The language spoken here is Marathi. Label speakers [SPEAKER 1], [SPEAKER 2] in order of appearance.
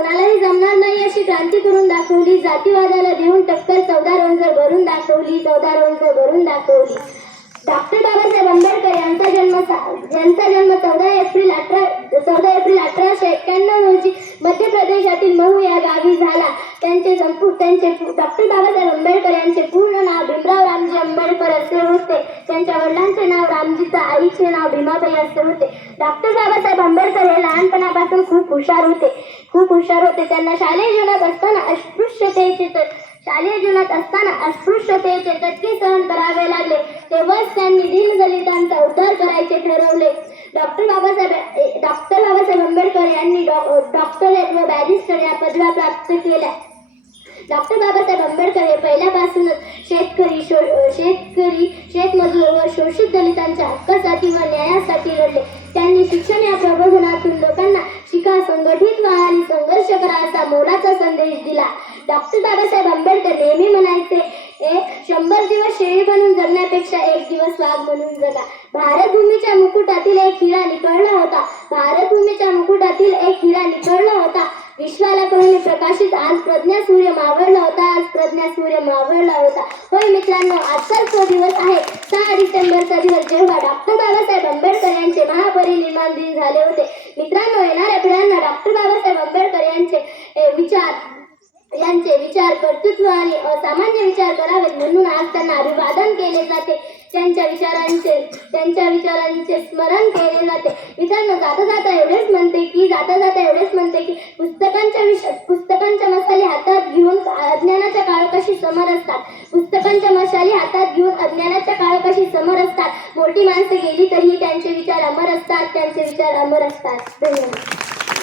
[SPEAKER 1] कोणालाही जमणार नाही अशी क्रांती करून दाखवली. जातीवादाला देऊन टक्कर चौदा रंज भरून दाखवली चौदा रंज भरून दाखवली. डॉक्टर बाबासाहेब आंबेडकर यांचा जन्म यांचा जन्म चौदा एप्रिल अठरा चौदा एप्रिल अठरा प्रदेशातील या गावी झाला. त्यांचे संपूर्ण त्यांचे डॉक्टर बाबासाहेब आंबेडकर यांचे पूर्ण नाव भीमराव रामजी आंबेडकर असे होते. त्यांच्या वडिलांचे नाव रामजी आईचे नाव भीमाबाई असे होते. डॉक्टर बाबासाहेब आंबेडकर हे लहानपणापासून खूप हुशार होते. खूप हुशार होते. त्यांना शालेय जीवनात असताना अस्पृश्यतेचे तर शालेय जीवनात असताना अस्पृश्यतेचे चटके सहन करावे लागले. तेव्हाच त्यांनी दीनदलितांचा उद्धार करायचे ठरवले. डॉक्टर बाबासाहेब डॉक्टर बाबासाहेब आंबेडकर यांनी डॉ- व बॅरिस्टर या पदव्या प्राप्त केल्या. डॉक्टर बाबासाहेब आंबेडकर हे पहिल्यापासूनच शेतकरी शो शेतकरी शेतमजूर व शोषित दलितांच्या हक्कासाठी व न्यायासाठी लढले त्यांनी शिक्षण या प्रबोधनातून लोकांना शिका संघटित व्हा आणि संघर्ष करा असा मोलाचा संदेश दिला. डॉक्टर बाबासाहेब आंबेडकर नेहमी म्हणायचे ए शंभर दिवस शेळी बनून जगण्यापेक्षा एक दिवस वाघ म्हणून जगा. भारतभूमीच्या मुकुटातील विश्वाला प्रकाशित आज प्रज्ञा सूर्य मावळला होता. आज प्रज्ञा सूर्य मावळला होता. होय मित्रांनो आजचाच तो दिवस आहे सहा डिसेंबरचा दिवस जेव्हा डॉक्टर बाबासाहेब आंबेडकर यांचे महापरिनिर्वाण दिन झाले होते. मित्रांनो येणाऱ्या पिढ्यांना डॉक्टर बाबासाहेब आंबेडकर यांचे विचार यांचे विचार कर्तृत्व आणि असामान्य विचार करावेत म्हणून आज त्यांना अभिवादन केले जाते. त्यांच्या विचारांचे त्यांच्या विचारांचे स्मरण केले जाते. मित्रांनो जाता जाता एवढेच म्हणते की जाता जाता एवढेच म्हणते की पुस्तकांच्या विष पुस्तकांच्या मसाले हातात घेऊन अज्ञानाच्या काळापाशी समर असतात? पुस्तकांच्या मशाली हातात घेऊन अज्ञानाच्या काळापाशी समर असतात? मोठी माणसं गेली तरीही त्यांचे विचार अमर असतात त्यांचे विचार अमर असतात. धन्यवाद.